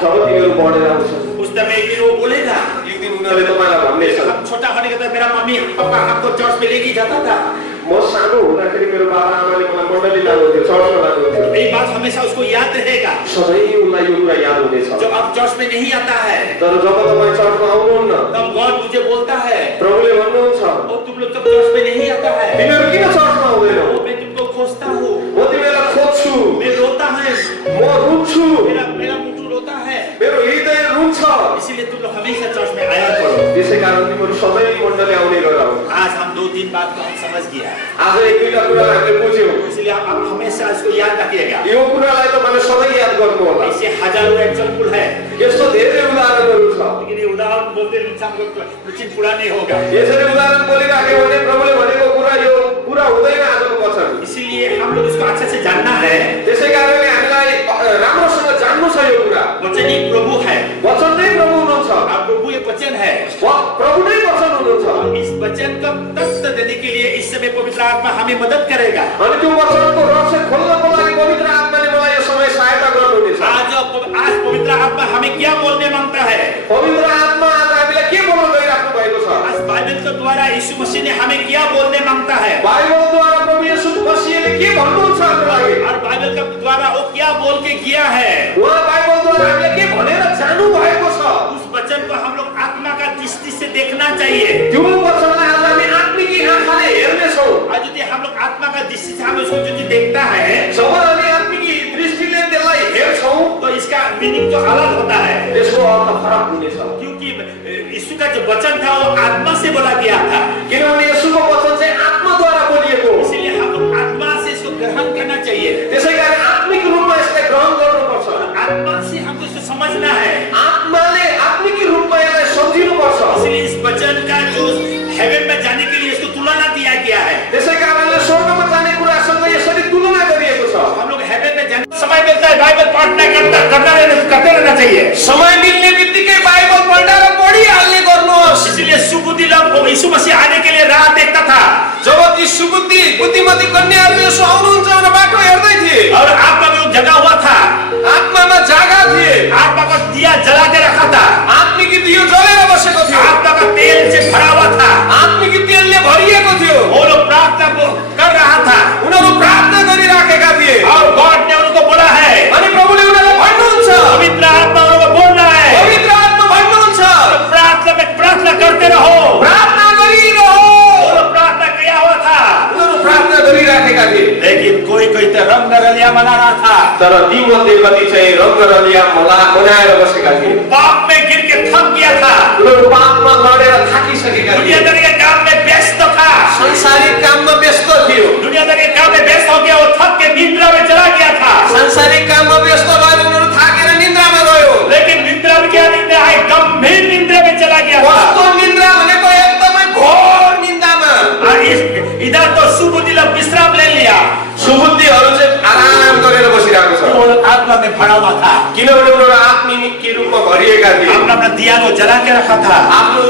जब तिमीहरू बढेर आउँछौ उस समय एक दिन वो बोलेगा, एक दिन उनीहरूले तपाईँलाई भन्नेछन् हम छोटा होने के बाद मेरा मम्मी पापा हमको चर्च में लेके जाता था। म सानो हुँदाखेरि मेरो बाबा आमाले मलाई मण्डली लानुहुन्थ्यो, चर्चमा लानुहुन्थ्यो। ये बात हमेशा उसको याद रहेगा। सधैँ उसलाई यो कुरा याद हुनेछ। जब आप चर्च में नहीं आता है, तर जब तपाईँ चर्चमा आउनुहुन्न तब गॉड मुझे बोलता है, प्रभुले भन्नुहुन्छ ओ तुम लोग जब चर्च में नहीं आता है, तिमीहरू किन चर्चमा आउँदैनौ? मैं तुमको खोजता हूँ, म तिमीहरूलाई खोज्छु, मैं रोता है, म रुन्छु, मेरा मुटु रोता है, मेरो हृदय रुन्छ। इसीलिए तुम लोग हमेशा चर्च में आया करो। त्यसै कारण तिमीहरू सधैँ मण्डली आउने गर। आज हम 2-3 बात को हम समझ गया, आज एक दुईटा कुरालाई हामीले बुझ्यौँ। इसलिए आप हमेशा इसको याद रखिएगा। यो कुरालाई तपाईँले सधैँ याद गर्नु होला। ऐसे हजारों एग्जाम्पल है, यस्तो धेरै उदाहरणहरू छ। लेकिन ये उदाहरण बोलते रुचि पूरा नहीं होगा। यसरी उदाहरण बोलिराख्यो भने प्रभुले भनेको कुरा यो पूरा हुँदैन आजको वचन। इसीलिए हम लोग इसको अच्छे से जानना है। त्यसै कारणले हामीलाई राम्रोसँग जान्नु छ यो कुरा। वचन ही प्रभु है, वचन नै प्रभु हुनुहुन्छ। और प्रभु ये वचन है। प्रभु नै वचन हुनुहुन्छ। इस वचन का तत्व देने के लिए इस समय पवित्र आत्मा हमें मदद करेगा। अनि त्यो वचनको रहस्य खोल्नको लागि पवित्र आत्माले मलाई यो समय सहायता गर्नुहुनेछ। आज पवित्र आत्मा हमें क्या बोलने मांगता है? पवित्र आत्मा आज हामीलाई के बोल्न गइराख्नु भएको छ? आज बाइबल के द्वारा यीशु मसीह ने हमें क्या बोलने मांगता है? बाइबलद्वारा प्रभु येशू मसीहले के भन्नुहुन्छ हाम्रो लागि? और बाइबल के द्वारा वो क्या बोल के किया है? उहाँ बाइबलद्वारा हामीलाई के भनेर जानु भएको छ? उस वचन को हम लोग आत्मा का दृष्टि से देखना चाहिए। त्यो वचनलाई आज हामी आत्मिक आँखाले हेर्नेछौँ। आज यदि हम लोग आत्मा का दृष्टि से हम उसको यदि देखता है, जब हामी आत्मिक दृष्टिले त्यसलाई हेर्छौँ तो इसका मीनिंग तो अलग होता है। त्यसको अर्थ फरक हुनेछ। क्योंकि यीशु का जो वचन था वो आत्मा से बोला गया था, किनभने येशूको वचन चाहिँ आत्माद्वारा बोलिएको। इसलिए हम लोग आत्मा से इसको ग्रहण करना चाहिए। त्यसै कारण आत्मिक रूपमा यसलाई ग्रहण गर्नुपर्छ। आत्मा से हमको इसको समझना है। आत्माले आत्मिक रूपमा यसलाई सम्झिनुपर्छ। इसलिए इस वचन का जो हेवन में जाने के लिए इसको तुलना दिया गया है। त्यसै कारणले स्वर्गमा जाने कुरासँग यसरी तुलना गरिएको छ। हम लोग हेवन में जाने समय मिलता है बाइबल पढ़ना करते रहना चाहिए। समय मिल्ने बित्तिकै बाइबल पढेर पढिहाल्ने गर्नुहोस्। इसलिए सुबुद्धि लोग यीशु मसीह आने के लिए राह देखता था। जब ती सुबुद्धि बुद्धिमती कन्याहरू यसो आउनुहुन्छ भनेर बाटो हेर्दै थिए और आत्मा में जगा हुआ था, आत्मामा जागा थिए, आत्मा का दिया जला के रखा था, आत्मिक दियो जलेर बसेको थियो, आत्मा का तेल से भरा हुआ था। आत्मिक तेलले भरिएको थियो। वो लोग प्रार्थना कर रहा था, उनीहरू प्रार्थना गरिराखेका थिए और गॉड ने उनको बोला है, अनि प्रभुले उनीहरूलाई भन्नुहुन्छ, पवित्र आत्मा उनको बोल रहा है, पवित्र आत्मा भन्नुहुन्छ, प्रार्थना में प्रार्थना करते रहो। प्रार्थना गरिरहो। वो लोग प्रार्थना किया हुआ था, उनीहरू प्रार्थना गरिराखेका थिए। लेकिन कोई तो रंग रलिया मना रहा था। तर तीमध्ये कति चाहिँ रङ्गरलिया मनाएर बसेका थिए। पाप में गिर के थक गया था, उनीहरू पापमा लडेर थाकिसकेका थिए। दुनियादारी के काम में व्यस्त था, सांसारिक काममा व्यस्त थियो। दुनियादारी के काम में व्यस्त हो गया, वो थक के निद्रा में चला गया था। सांसारिक काममा व्यस्त भएर उनीहरू थाकेर निन्द्रामा गयो। लेकिन निद्रा में क्या निद्रा है? गंभीर निद्रा में चला गया था। कस्तो निन्द्रा भनेको एकदमै घोर निन्द्रामा। इधर तो सुबुद्धि लोग विश्राम ले लिया, सुबुद्धिहरू चाहिँ आराम गरेर बसिरहेको छ। वो आत्मा में भरा हुआ था, किनभने उनीहरू आत्मिक रूपमा भरिएका थिए। अपना दिया को जला के रखा था, आफ्नो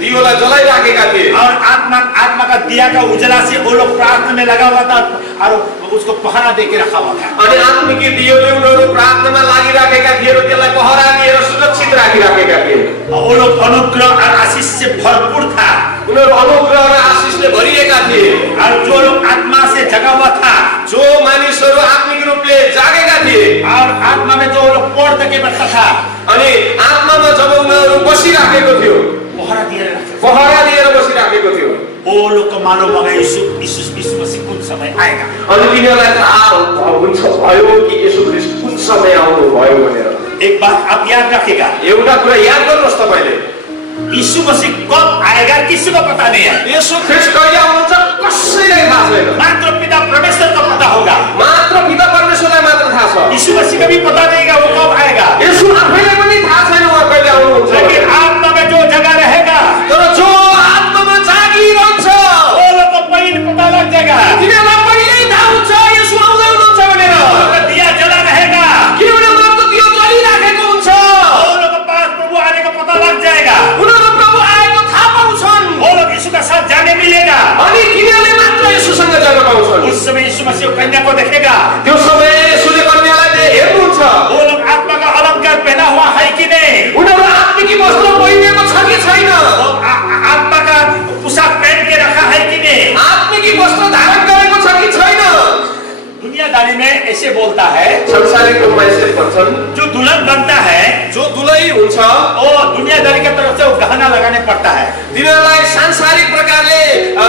दियोलाई जलाइराखेका थिए। और आत्मा का दिया का उजला से वो लोग प्रार्थना में लगा हुआ था और उसको पहरा दे के रखा हुआ था। अनि आत्मिक दियोले उनीहरू प्रार्थनामा लागिराखेका थिए र त्यसलाई पहरा दिएर सुरक्षित राखिराखेका थिए। वो लोग अनुग्रह और आशीष से भरपूर था, उनीहरू अनुग्रह र आशीषले भरिएका थिए। और जो लोग आत्मा से जगा हुआ था, जो मानिसहरू आत्मिक रूपले जागेका थिए, और आत्मा में जो लोग पोड़ तक बैठा था, अनि आत्मामा जब उनीहरू बसिराखेको थियो, पहरा दिएर बसिराखेको थियो, वो लोग को मालूम होगा यीशु मसीह कुछ समय आएगा। अनि तिनीहरूलाई थाहा हुन्छ भयो कि येशू ख्रीष्ट कुन समय आउनु भयो भनेर। एक बात आप याद रखिएगा, एउटा कुरा याद गर्नुहोस् तपाईले, यीशु मसीह कब आएगा किसी को पता नहीं है। येशू ख्रीष्ट कहिले आउनुहुन्छ कसैलाई थाहा छैन। मात्र पिता परमेश्वर को पता होगा, मात्र पिता परमेश्वरलाई मात्र थाहा छ। यीशु मसीह का भी पता नहीं है वो कब आएगा। येशू आफैलाई पनि थाहा छैन उहाँ कहिले आउनुहुन्छ। लेकिन आत्मा में जो जगह रहेगा, तर जो आत्मामा जागिरहन्छ वो लोग को पहिले पता लग जाएगा, तिनीहरूलाई पहिल्यै थाहा हुन्छ येशू आउँदै हुनुहुन्छ भनेर। उनका दिया जला रहेगा, किनभने उनीहरूको दियो जलिराखेको हुन्छ। वो लोग के पास प्रभु आने का पता लग जाएगा, उनीहरू प्रभु आएको थाहा पाउँछन्। वो लोग यीशु का साथ जाने मिलेगा। अनि तिनीहरूले मात्र येशूसँग जान पाउँछन्। उस समय यीशु मसीह कन्या को देखेगा, त्यो समय येशूले कन्यालाई हेर्नुहुन्छ। वो लोग आत्मा का अलंकार पहना हुआ हुआ है कि नहीं? उनीहरू आत्मिक वस्त्र पहिरेको छ कि छैन? आत्मा का पोशाक पहन के रखा है कि नहीं? आत्मिक वस्त्र धारण गरेको छ कि छैन? दुनियादारी में ऐसे बोलता है, संसारिक रूपमा यसरी भन्छन्, जो दुल्हन बनता है जो दुलही हुन्छ वो दुनियादारी की तरफ से वो गहना लगाने पड़ता है तिनीहरूलाई सांसारिक प्रकारले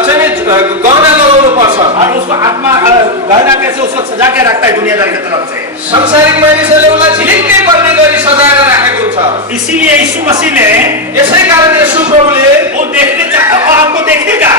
चाहिँ गहना लगाउनु पर्छ। और उसको आत्मा गहना कैसे उसको सजा के रखता है दुनियादारी की तरफ से। संसारिक मानिसहरूले उसलाई झिलिक्कै पर्ने गरी सजाएर राखेको हुन्छ। इसीलिए यीशु मसीह ने यसै कारण यसु प्रभुले वो आपको देखेगा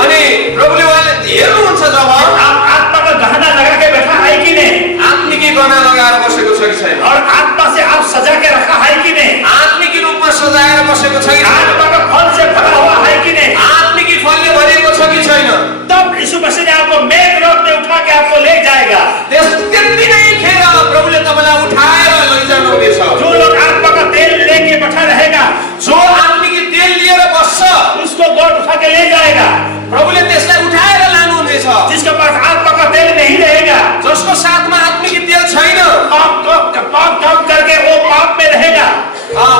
अनि प्रभुले उहाँले हेर्नुहुन्छ जब आप आत्मा का गहना लगा के बैठा है कि नहीं, आत्मिक गहना लगाएर बसेको छ कि छैन, और आत्मा से आप सजा के रखा है कि नहीं, आत्मिक रूपमा सजाएर बसेको छ कि छैन, आत्मा का फल से भरा हुआ है कि नहीं, आत्मिक फलले भरिएको छ कि छैन। तब यीशु मसीह ने आपको मेघलोक में उठा के आपको ले जाएगा। त्यति नै खेर प्रभुले तपाईलाई उठाएर लैजानुहुनेछ। जो लोग आत्मा का तेल लेके बैठा रहेगा, जो आत्मिक तेल लिएर बस्छ उसको गॉड उठा के ले जाएगा। प्रभुले त्यसलाई उठाएर लानुहुनेछ। जिसके पास आत्मा का तेल नहीं रहेगा, जसको साथमा आत्मिक तेल छैन, पाप काम करके वो पाप में रहेगा,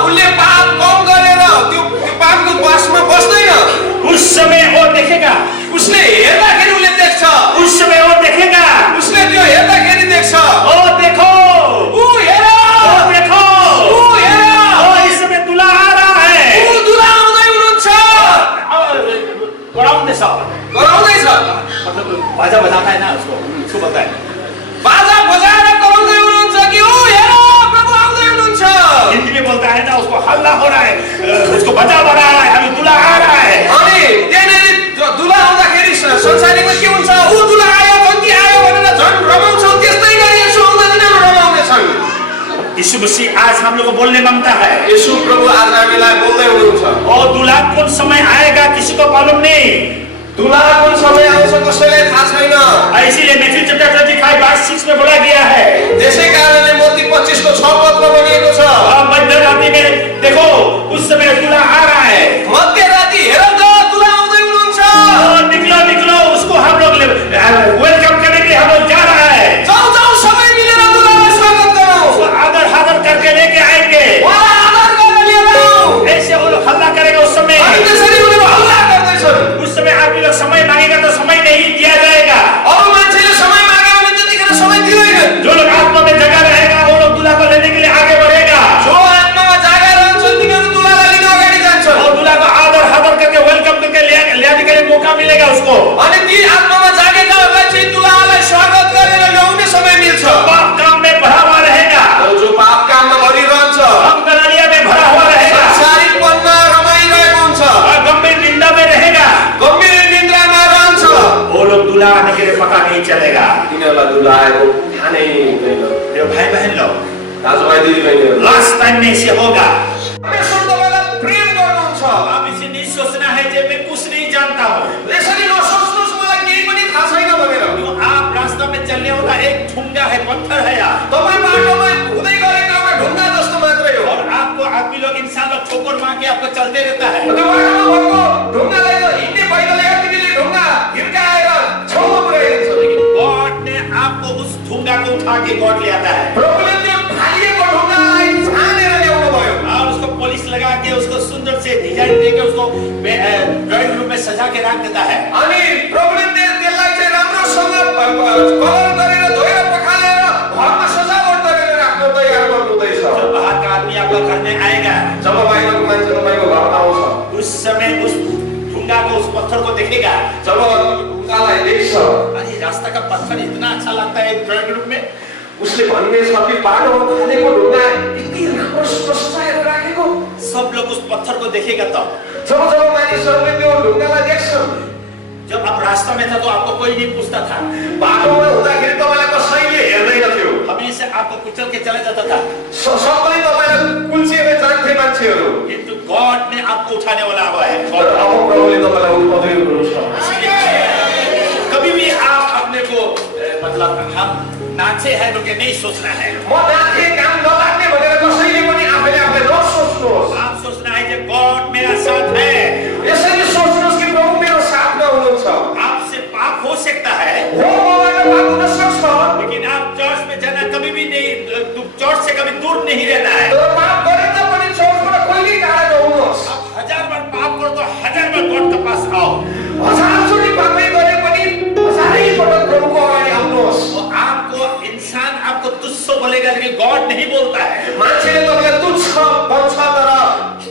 उसले पाप कम गरेर त्यो पापको वासमा बस्दैन। उस समय वो देखेगा, उसले हेर्दाखेरि उसले देख्छ, उस समय वो देखेगा, उसले त्यो हेर्दाखेरि देख्छ, ओ देखो, ऊ हेर, ओ देखो, ऊ हेर, ओ इस समय दूल्हा आ रहा है, ऊ दुल्हा आउँदै हुनुहुन्छ, गराउँदैछ, गराउँदैछ, मतलब बाजा बजाता है ना उसको बताए, बाजा बजाएर गराउँदै हुनुहुन्छ कि ऊ हेर प्रभु आउँदै हुनुहुन्छ। हिंदी में बोलता है ना, उसको हल्ला हो रहा है, उसको बजा बजा रहा है, अभी दूल्हा आ रहा है। अनि त्यहाँनिर दुल्हा आउँदाखेरि संसारीमा के हुन्छ, ऊ दुल्हा आयो कति आयो भनेर झन् रमाउँछौँ। त्यस्तै गरी यसो आउँदा तिनीहरू रमाउनेछन्। यीशु मसीह आज हम लोग को बोलने मांगता है, यसु प्रभु आज हामीलाई बोल्दै हुनुहुन्छ। और दूल्हा कौन समय आएगा किसी को मालूम नहीं, दुल्हा कुन समय आउँछ कसैलाई थाहा छैन। इसीलिए मैथ्यू चैप्टर 25 वर्स 6 में बोला गया है, त्यसै कारणले मत्ती 25 को 6 पदमा भनिएको छ, मध्यरात्रि में देखो उस समय दूल्हा आ रहा है, मध्यराति हेर त दुल्हा आउँदै हुनुहुन्छ। निकलो निकलो, उसको हम लोग वेलकम करने के लिए हम लोग जा रहा है, जाऊ जाऊ सबै मिलेर दुल्हालाई स्वागत गरौँ, उसको आदर हादर करके लेके आएंगे। उहाँलाई आदर गरेर लिएर आऊ। ऐसे वो लोग हल्ला करेगा उस समय, अनि त्यसरी उनीहरू हल्ला गर्दैछन्। उस समय आप लोग समय मांगेगा तो समय नहीं दिया जाएगा। अरू मान्छेले समय माग्यो भने त्यतिखेर समय दिँदैनन्। जो लोग आत्मा में जगह रहेगा वो लोग दूल्हा को लेने के लिए आगे बढ़ेगा, जो आत्मामा जागा रहन्छन् तिनीहरू दुल्हालाई लिन अगाडि जान्छन्। और दूल्हा को आदर हादर करके वेलकम करके लाने के लिए मौका मिलेगा उसको। अनि ती आत्मामा जागेकाहरूलाई चाहिँ दुल्हालाई स्वागत गरेर ल्याउने समय मिल्छ। पाप काम में भरा हुआ रहेगा, जो पाप काममा भरिरहन्छ, काम करालिया में भरा हुआ रहेगा, संसारिकपनमा रमाइरहेको हुन्छ, और गंभीर निंदा में रहेगा, गम्भीर निन्द्रामा रहन्छ। वो लोग दूल्हा आने के लिए पता नहीं चलेगा। तिनीहरूलाई दुल्हा आएको थाहा नै हुँदैन। ये भाई बहन लोग, दाजुभाइ दिदीबहिनीहरू, लास्ट टाइम में से होगा। परमेश्वर तपाईँलाई प्रेम गर्नुहुन्छ। आप इसे नहीं सोचना है कि मैं कुछ नहीं जानता हूँ, यसरी नसोच्नुहोस् मलाई केही पनि थाहा छैन भनेर। आप रास्ता में चलने वाला एक ठुंगा है, पत्थर है यार, तपाईँ बाटोमा हुँदै गरेको एउटा ढुङ्गा जस्तो मात्रै हो। और आपको आदमी लोग इंसान लोग ठोकर मार के आपको चलते रहता है। त्यो बाटोमा भएको ढुङ्गालाई त हिँड्ने पैदल यात्रीले ढुङ्गा हिर्काएर छेउमा पुर्याइदिन्छ। लेकिन गॉड ने आपको उस ठुंगा को उठा के गॉड ले आता है, प्रभुले त्यो फालिएको ढुङ्गालाई छानेर ल्याउनु भयो। और उसको पॉलिश लगा के उसको सुंदर से डिजाइन देके उसको ड्राइंग रूम में सजा के रख देता है। अनि प्रभुले त्यसलाई चाहिँ राम्रोसँग कलर गरेर धोएर पखालेर घरमा सजावट गरेर राख्न तयार गर्नुहुँदैछ। जब बाहर का आदमी आपका घर में आएगा, जब बाहिरको मान्छे तपाईँको घरमा आउँछ, उस समय उस ठुंगा को, उस पत्थर को देखेगा। जब ढुङ्गालाई देख्छ, अरे रास्ता का पत्थर इतना अच्छा लगता है ड्राइंग रूम में, उसले भन्ने छ कि बाटोमा फालेको ढुङ्गा यति राम्रोसँग सजाएर राखेको। सब लोग उस पत्थर को देखेगा। तब जब मानिसहरूले त्यो ढुङ्गालाई देख्छन्, जब आप रास्ता में था तो आपको कोई नहीं पूछता था, बाटोमा हुँदाखेरि तपाईँलाई कसैले हेर्दैन थियो, हमेशा आपको कुचल के चला जाता था, सबै तपाईँलाई कुल्चिएर जान्थे मान्छेहरू। किंतु गॉड ने आपको उठाने वाला हुआ है। तर अब प्रभुले तपाईँलाई उठाउँदै हुनुहुन्छ। कभी भी आप अपने को मतलब हम नाचे हैं तो नहीं सोचना है, म नाथे काम नलाग्ने भनेर कसैले पनि आफैले आफूलाई नसोच्नुहोस्। आप सोचना है कि गॉड मेरा साथ है। यसरी सोच्नुहोस् कि प्रभु मेरो साथमा हुनुहुन्छ। आपसे पाप हो सकता है, हो मबाट पाप हुन सक्छ, लेकिन आप चर्च में जाना कभी भी नहीं, चर्च से कभी दूर नहीं रहना है। तर पाप बोलेगा, लेकिन गॉड नहीं बोलता है। मान्छेले तपाईलाई तुच्छ भन्छ तर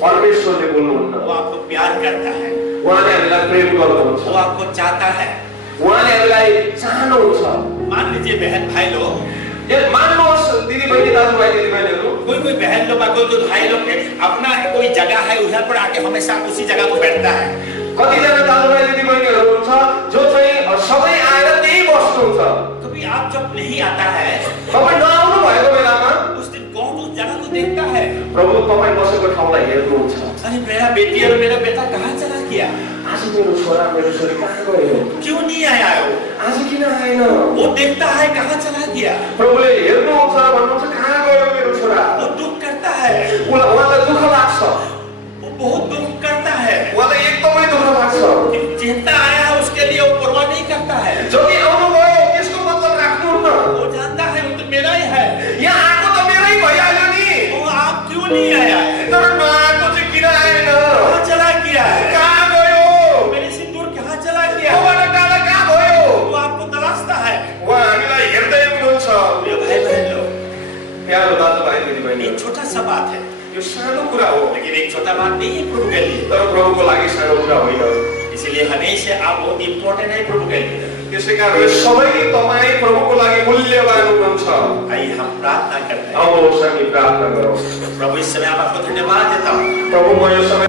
परमेश्वरले बोल्नुहुन्न। वो आपको प्यार करता है, उहाँले हामीलाई प्रेम गर्नुहुन्छ, वो आपको चाहता है। उहाँले हामीलाई चाहनुहुन्छ। मान लीजिए बहन भाई लोग, यो मान्नुहोस् दिदीबहिनी दाजुभाइ दिदीबहिनीहरू, कोई बहन लोग कोई भाई लोग अपना कोई जगह है उधर पर आके हमेशा उसी जगह पर बैठता है। कतिजना दाजुभाइ दिदीबहिनीहरू हुन्छ जो चाहिँ सबै आएर त्यही बस्नुहुन्छ। कभी आप जब नहीं आता है तपाईँ नआउनु भएको बेलामा उस दिन गॉड उस जगह को देखता है। प्रभु तपाईँ बसेको ठाउँलाई हेर्नुहुन्छ। अरे मेरा बेटी और मेरा बेटा कहाँ चला गया, आज मेरो छोरा मेरो छोरी कहाँ गयो, क्यों नहीं आया वो? आज किन आएन? वो देखता है कहाँ चला गया, प्रभुले हेर्नुहुन्छ, भन्नुहुन्छ कहाँ गयो मेरो छोरा। वो दुख करता है, उहाँलाई दुःख लाग्छ, वो बहुत दुख करता है। उहाँलाई एकदमै दुःख लाग्छ। चिंता आया है उसके लिए वो परवाह नहीं करता है। जति आउनुभयो त्यसको मतलब राख्नुहुन्न। वो जानता है वो तो मेरा ही है, यहाँ आएको त मेरै भइहाल्यो नि, वो आप क्यों नहीं आया है? तर नआएको चाहिँ किन आएन? कहाँ चला गया है? कहाँ गयो? मेरे सिंदूर कहाँ चला गया? मबाट टाढा कहाँ भयो? वो आपको तलाशता है। उहाँ हामीलाई हेर्दै हुनुहुन्छ। मेरे भाई बहन लोग, प्यारो दाजुभाइ दिदीबहिनी, एक छोटा सा बात है, यो सानो कुरा हो, लेकिन एक छोटा बात नहीं है प्रभु के लिए। तर प्रभुको लागि सानो कुरा होइन। इसलिए हमेशा आप बहुत इम्पोर्टेंट है प्रभु के लिए। त्यसै कारण सबै तपाईँ प्रभुको लागि मूल्यवान हुनुहुन्छ। आइए हम प्रार्थना करते हैं। आउनुहोस् हामी प्रार्थना गरौँ। प्रभु इस समय आपको धन्यवाद देता हूँ। प्रभु म यो समय